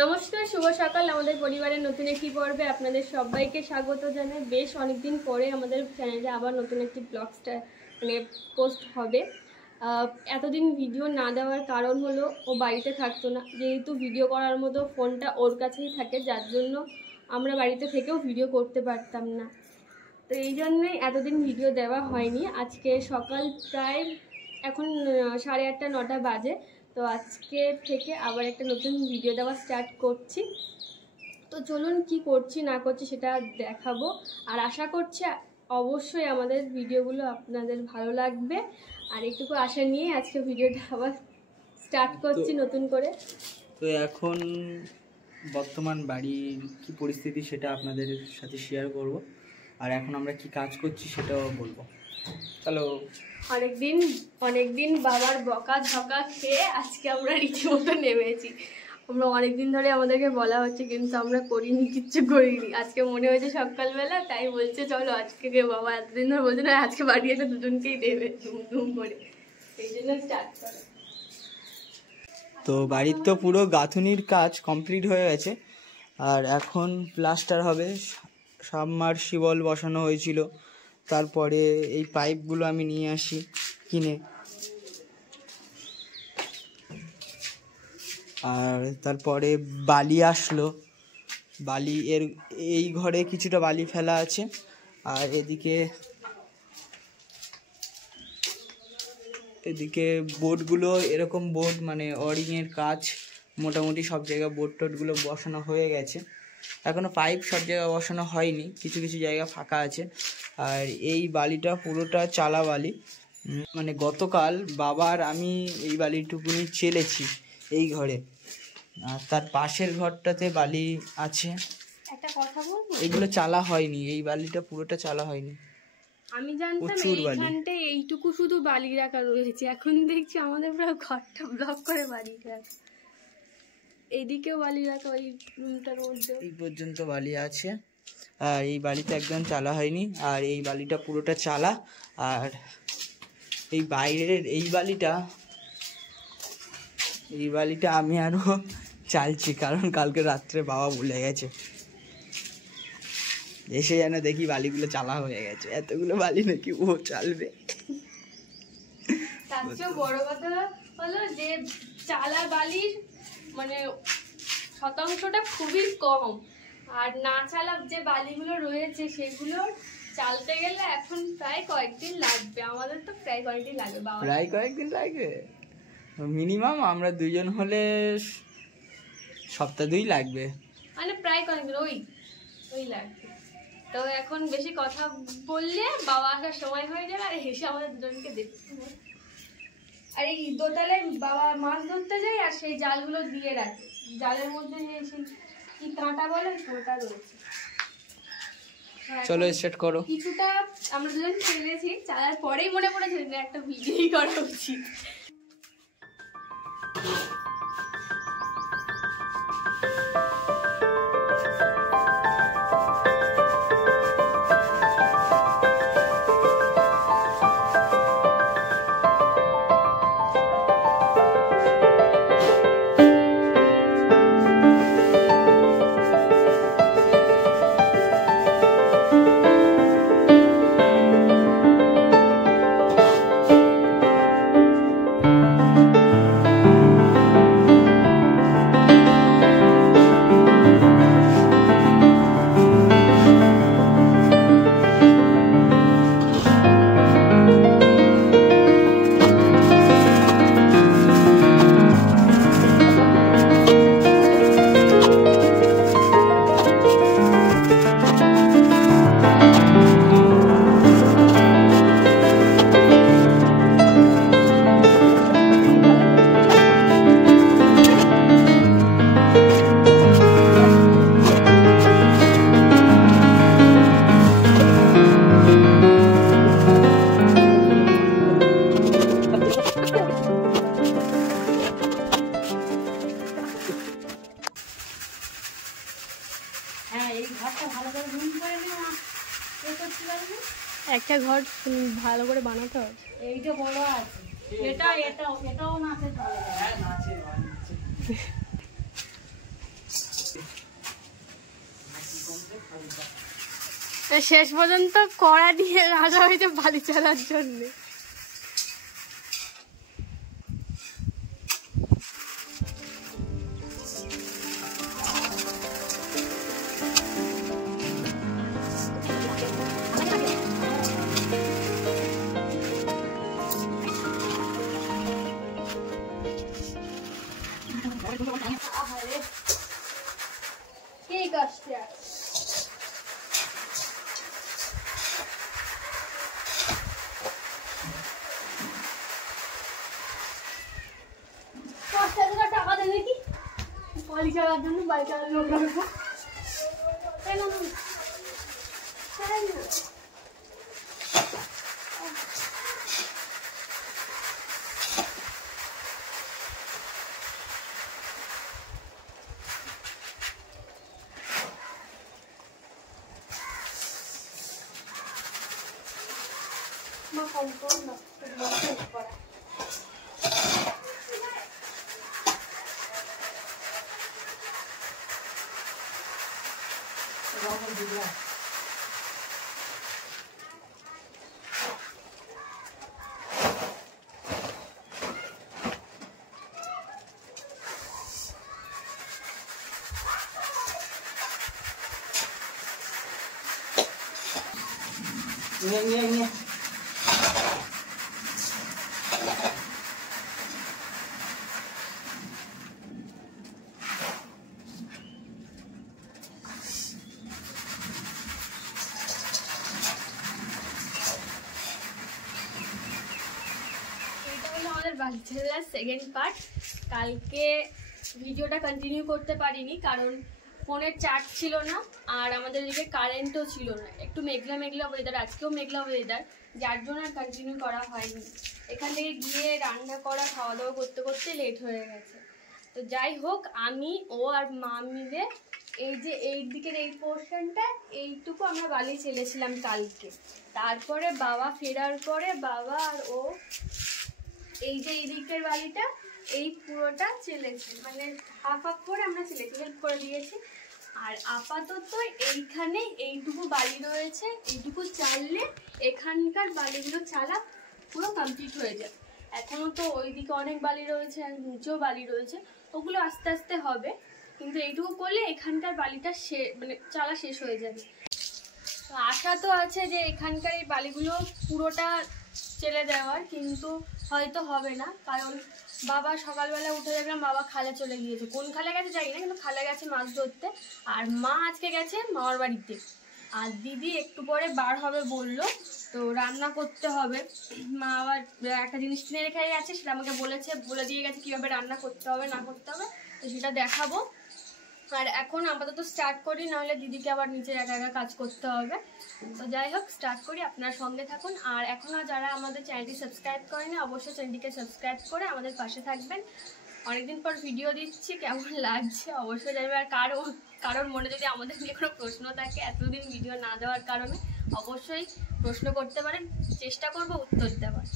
নমস্কার, শুভ সকাল। আমাদের পরিবারের নতুন একটি পর্বে আপনাদের সবাইকে স্বাগত জানাই। বেশ অনেকদিন পরে আমাদের চ্যানেলে আবার নতুন একটি ব্লগসটা পোস্ট হবে। এতদিন ভিডিও না দেওয়ার কারণ হলো ও বাড়িতে থাকতো না, যেহেতু ভিডিও করার মতো ফোনটা ওর কাছেই থাকে, যার জন্য আমরা বাড়িতে থেকেও ভিডিও করতে পারতাম না। তো এই জন্যই এতদিন ভিডিও দেওয়া হয়নি। আজকে সকাল প্রায় এখন 8:30 9টা বাজে। তো আজকে থেকে আবার একটা নতুন ভিডিও দেওয়া স্টার্ট করছি। তো চলুন কি করছি না করছি সেটা দেখাবো, আর আশা করছি অবশ্যই আমাদের ভিডিওগুলো আপনাদের ভালো লাগবে। আর একটুকু আশা নিয়ে আজকে ভিডিওটা আবার স্টার্ট করছি নতুন করে। তো এখন বর্তমান বাড়ির কি পরিস্থিতি সেটা আপনাদের সাথে শেয়ার করব, আর এখন আমরা কি কাজ করছি সেটাও বলবো। চলো। অনেকদিন বাবার বকা ঝকা খেয়ে আজকে আমরা রীতিমতো নেমেছি। আমরা অনেকদিন ধরে আমাদেরকে বলা হচ্ছে, কিন্তু আমরা কিচ্ছু করিনি। আজকে মনে হয়েছে সকালবেলা, তাই বলছে চলো আজকে বাবা এতদিন ধরে বলছে না আজকে বাড়ি এসে দুজনকেই দেবে ধুম করে, এই জন্য স্টার্ট করে। তো বাড়ির তো পুরো গাঁথুনির কাজ কমপ্লিট হয়ে গেছে, আর এখন প্লাস্টার হবে। সাবমার্সিবল বসানো হয়েছিল, তারপরে এই পাইপগুলো আমি নিয়ে আসি কিনে, আর তারপরে বালি আসলো। বালি এই ঘরে কিছুটা বালি ফেলা আছে, আর এদিকে বোর্ডগুলো এরকম বোর্ড মানে ওয়ারিংয়ের কাজ মোটামুটি সব জায়গায় বোর্ড টোডগুলো বসানো হয়ে গেছে। এখনও পাইপ সব জায়গায় বসানো হয়নি, কিছু কিছু জায়গা ফাঁকা আছে। আর এই বালিটা পুরোটা চালা বালি, মানে গতকাল বাবার আমি এই বালিটুকুনি চেলেছি এই ঘরে, আর তার পাশের ঘরটাতে বালি আছে। একটা কথা বলবো, এগুলো চালা হয়নি, এই বালিটা পুরোটা চালা হয়নি। আমি জানতাম এইখানটায় এইটুকু শুধু বালি রাখা রয়েছে, এখন দেখছি আমাদের পুরো ঘরটা ব্লক করে বালি রাখা। এইদিকেও বালি রাখা, ওই রুমটার মধ্যে এই পর্যন্ত বালি আছে, আর এই বালিটা একদম চালা হয়নি, আর এই বালিটা পুরোটা চালা। আর এই বাইরের এই বালিটা আমি আরো চালছি, কারণ কালকে রাত্রে বাবা বলে গেছে, এসে যেন দেখি বালিগুলো চালা হয়ে গেছে। এতগুলো বালি নাকি ও চালবে? তার চেয়ে বড় কথা হলো যে চালা বালির মানে শতাংশটা খুবই কম, আর না চালা যে বালিগুলো রয়েছে সেগুলো চালতে গেলে এখন প্রায় কয়েকদিন লাগবে। আমাদের তো প্রায় কয়েকদিন লাগবে, প্রায় কয়েকদিন লাগবে মিনিমাম। আমরা দুজন হলে সপ্তাহ 2 লাগবে, মানে প্রায় কয়েকদিন ওই লাগবে। তো এখন বেশি কথা বললে বাবা আসার সময় হয়ে যাবে, আর এসে আমাদের দুজনকে দেখতে হবে। আর এই দোতলায় বাবা মাছ ধরতে যায়, আর সেই জালগুলো দিয়ে রাখে, জালের মধ্যে যে কি কাঁটা বলে ওটা রয়েছে। চলো স্টার্ট করো। কিছুটা আমরা দুজন ফেলেছি, চালার পরেই মনে পড়েছে একটা ভিডিওই করা উচিত। একটা ঘর ভালো করে বানাতে হবে। এইটা বড় আছে, এটাও নাচে চলে যায়। শেষ পর্যন্ত কড়া দিয়ে রাখা হয়েছে বালি চালার জন্য। ঠিক আছে টাকা দেয় নাকি বাড়ি চালার জন্য, বাড়ি চালার লোক রাখবো তাই না? তাই না? মা কম করো না, করা Nghe. বাড়ি ছেড়ে সেকেন্ড পার্ট। কালকে ভিডিওটা কন্টিনিউ করতে পারিনি কারণ ফোনের চার্জ ছিল না, আর আমাদের এদিকে কারেন্টও ছিল না, একটু মেঘলা মেঘলা ওয়েদার, আজকেও মেঘলা ওয়েদার, যার জন্য আর কন্টিনিউ করা হয়নি। এখান থেকে গিয়ে রান্না করা খাওয়া দাওয়া করতে করতে লেট হয়ে গেছে। তো যাই হোক, আমি ও আর মা মিলে এই যে এই দিকের এই পোর্শনটা এইটুকু আমরা বালি চেলেছিলাম কালকে। তারপরে বাবা ফেরার পরে বাবা আর ও এই যে এই দিকের বালিটা এই পুরোটা চেলেছে, মানে হাফ হাফ করে আমরা চেলেছি, হেল্প করে দিয়েছি। আর আপাতত এইখানে এইটুকু বালি রয়েছে, এইটুকু চাললে এখানকার বালিগুলো চালা পুরো কমপ্লিট হয়ে যায়। এখনও তো ওইদিকে অনেক বালি রয়েছে আর নিচেও বালি রয়েছে, ওগুলো আস্তে আস্তে হবে, কিন্তু এইটুকু করলে এখানকার বালিটা মানে চালা শেষ হয়ে যাবে। তো আশা তো আছে যে এখানকার এই বালিগুলো পুরোটা চেলে দেওয়ার, কিন্তু হয়তো হবে না, কারণ বাবা সকালবেলা উঠে দেখলাম বাবা খালে চলে গিয়েছে, কোন খালে গেছে জানি না, কিন্তু খালে গেছে মাছ ধরতে। আর মা আজকে গেছে মামার বাড়িতে, আর দিদি একটু পরে বার হবে বললো, তো রান্না করতে হবে। মা আবার একটা জিনিস কিনে রেখে গেছে, সেটা আমাকে বলে দিয়ে গেছে কীভাবে রান্না করতে হবে না করতে হবে, তো সেটা দেখাবো। আর এখন আপাতত স্টার্ট করি, নাহলে দিদিকে আবার নিচে একা একা কাজ করতে হবে। তো যাই হোক, স্টার্ট করি, আপনারা সঙ্গে থাকুন। আর এখনও যারা আমাদের চ্যানেলটি সাবস্ক্রাইব করেনি, অবশ্যই চ্যানেলটিকে সাবস্ক্রাইব করে আমাদের পাশে থাকবেন। অনেকদিন পর ভিডিও দিচ্ছি, কেমন লাগছে অবশ্যই জানবে। আর কারোর মনে যদি আমাদের নিয়ে কোনো প্রশ্ন থাকে এতদিন ভিডিও না দেওয়ার কারণে, অবশ্যই প্রশ্ন করতে পারেন, চেষ্টা করব উত্তর দেওয়ার।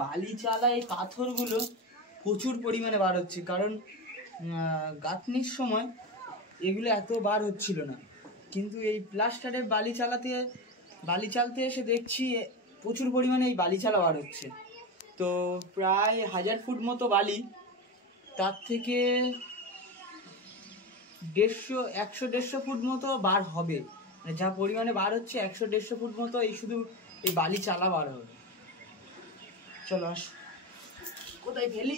বালি চালা এই পাথরগুলো প্রচুর পরিমাণে বার হচ্ছে, কারণ গাঁথনির সময় এগুলো এত বার হচ্ছিল না, কিন্তু এই প্লাস্টারের বালি চালতে এসে দেখছি প্রচুর পরিমাণে এই বালি চালা বার হচ্ছে। তো প্রায় 1000 ফুট মতো বালি, তার থেকে 100-150 ফুট মতো বার হবে, মানে যা পরিমাণে বার হচ্ছে 100-150 ফুট মতো এই শুধু এই বালি চালা বার হবে। চলো আস, কোথায় ফেলি?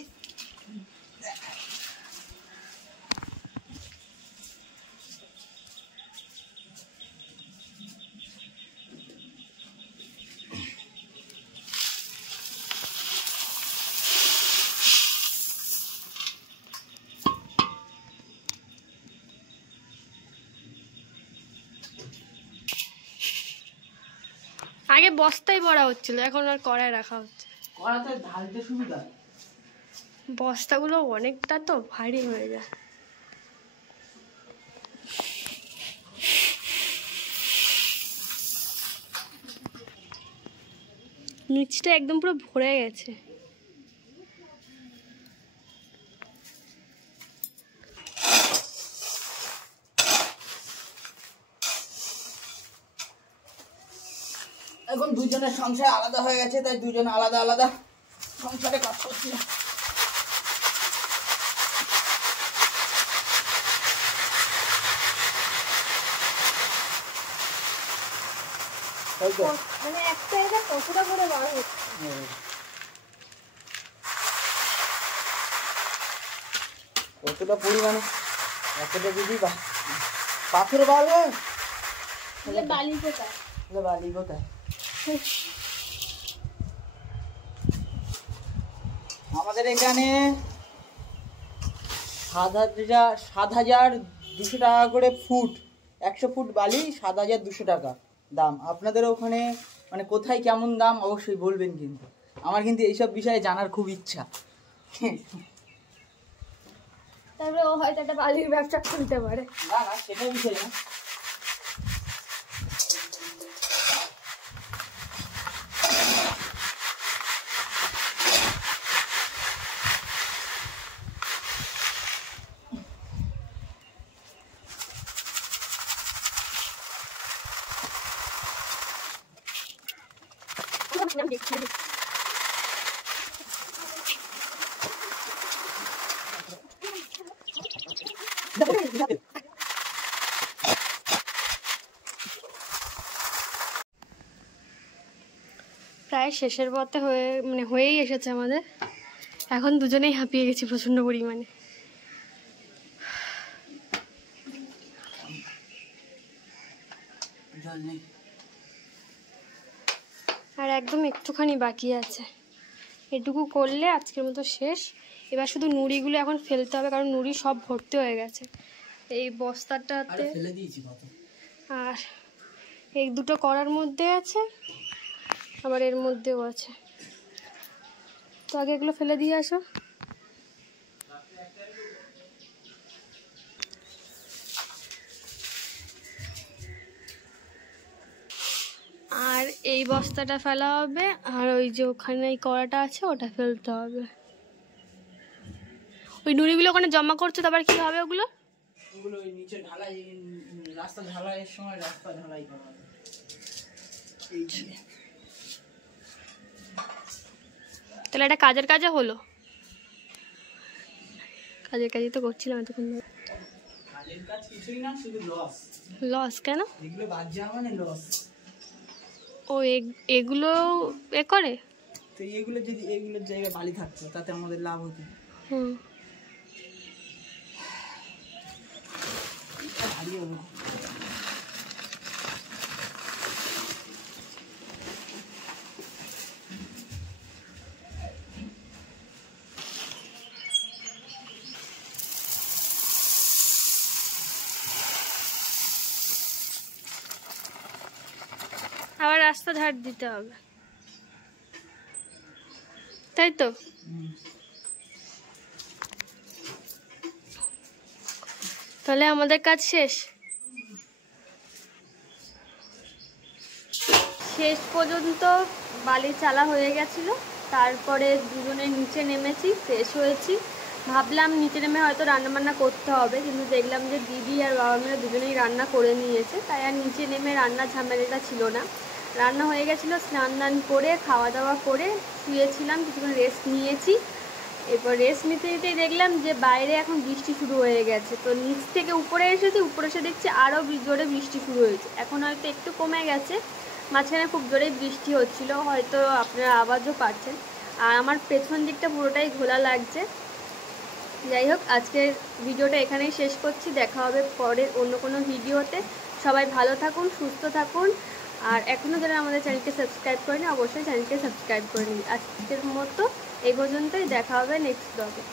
আগে বস্তায় ভরা হচ্ছিল, এখন আর কড়ায় রাখা হচ্ছে। কড়াতে ঢালতে সুবিধা, বস্তাগুলো অনেকটা তো ভারী হয়ে যায়। নিচটা একদম পুরো ভরে গেছে। এখন দুজনের সংসার আলাদা হয়ে গেছে, তাই দুজন আলাদা আলাদা সংসারে কাজ করছি। মানে একটা এটা কতটা করে বার হচ্ছে। কতটা পরিমাণে এতটা যদি পাথর বাড়বে, বালি কোথায়? বালি কোথায়? আমাদের এখানে 7,200 টাকা করে ফুট, 100 ফুট বালি 7,200 টাকা দাম। আপনাদের ওখানে মানে কোথায় কেমন দাম অবশ্যই বলবেন, কিন্তু আমার কিন্তু এইসব বিষয়ে জানার খুব ইচ্ছা। তারপরে ও হয়তো একটা বালির ব্যবসা খুলতে পারে। না না, সেটা বিষয় না। প্রায় শেষের পথে হয়েই এসেছে আমাদের। এখন দুজনেই হাঁপিয়ে গেছি প্রচন্ড পরিমাণে। আর একদম একটুখানি বাকি আছে, এটুকু করলে আজকের মতো শেষ। এবার শুধু নুড়িগুলো এখন ফেলতে হবে, কারণ নুড়ি সব ভর্তি হয়ে গেছে এই বস্তাটাতে। আর এই দুটো করার মধ্যে আছে, আবার এর মধ্যেও আছে। তো আগে এগুলো ফেলে দিয়ে আসো। আর এই বস্তাটা ফেলা হবে, আর ওই যে ওখানে এই কড়াটা আছে ওটা ফেলতে হবে। ওই নুড়িগুলো ওখানে জমা করছে, তারপর কি হবে ওগুলো? ওগুলো ওই নিচে ঢালাই, রাস্তা ঢালাইয়ের সময় রাস্তা ঢালাই করা হবে। এই যে তাহলে এটা কাজের কাজে হলো। কাজের কাজই তো করছিলাম এতক্ষণ। কাজের কাজ কিছুই না, শুধু লস। লস কেন? এগুলো বাদ যাওয়া মানে লস। ও এগুলো এ করে তো এগুলো যদি এগুলোর জায়গায় বালি থাকতো তাতে আমাদের লাভ হতো। হুম। আবার রাস্তা ঝাড় দিতে হবে, তাই তো? তাহলে আমাদের কাজ শেষ। শেষ পর্যন্ত বালি চালা হয়ে গেছিল, তারপরে দুজনে নিচে নেমেছি, ফ্রেশ হয়েছি। ভাবলাম নিচে নেমে হয়তো রান্নাবান্না করতে হবে, কিন্তু দেখলাম যে দিদি আর বাবা মিলে দুজনেই রান্না করে নিয়েছে, তাই আর নিচে নেমে রান্নার ঝামেলাটা ছিল না। রান্না হয়ে গেছিলো, স্নান দান করে খাওয়া দাওয়া করে শুয়েছিলাম, কিছুক্ষণ রেস্ট নিয়েছি। এরপর রেস্ট নিতে নিতেই দেখলাম যে বাইরে এখন বৃষ্টি শুরু হয়ে গেছে। তো নিচ থেকে উপরে এসেছি, উপরে এসে দেখছি আরও জোরে বৃষ্টি শুরু হয়েছে। এখন হয়তো একটু কমে গেছে, মাঝখানে খুব জোরে বৃষ্টি হচ্ছিল, হয়তো আপনারা আওয়াজও পাচ্ছেন। আর আমার পেছন দিকটা পুরোটাই ঘোলা লাগছে। যাই হোক, আজকের ভিডিওটা এখানেই শেষ করছি। দেখা হবে পরের অন্য কোনো ভিডিওতে। সবাই ভালো থাকুন, সুস্থ থাকুন। আর এখনও যারা আমাদের চ্যানেলকে সাবস্ক্রাইব করেনি, অবশ্যই চ্যানেলকে সাবস্ক্রাইব করে নিন। আজকের মতো এই পর্যন্তই, দেখা হবে নেক্সট ব্লগে।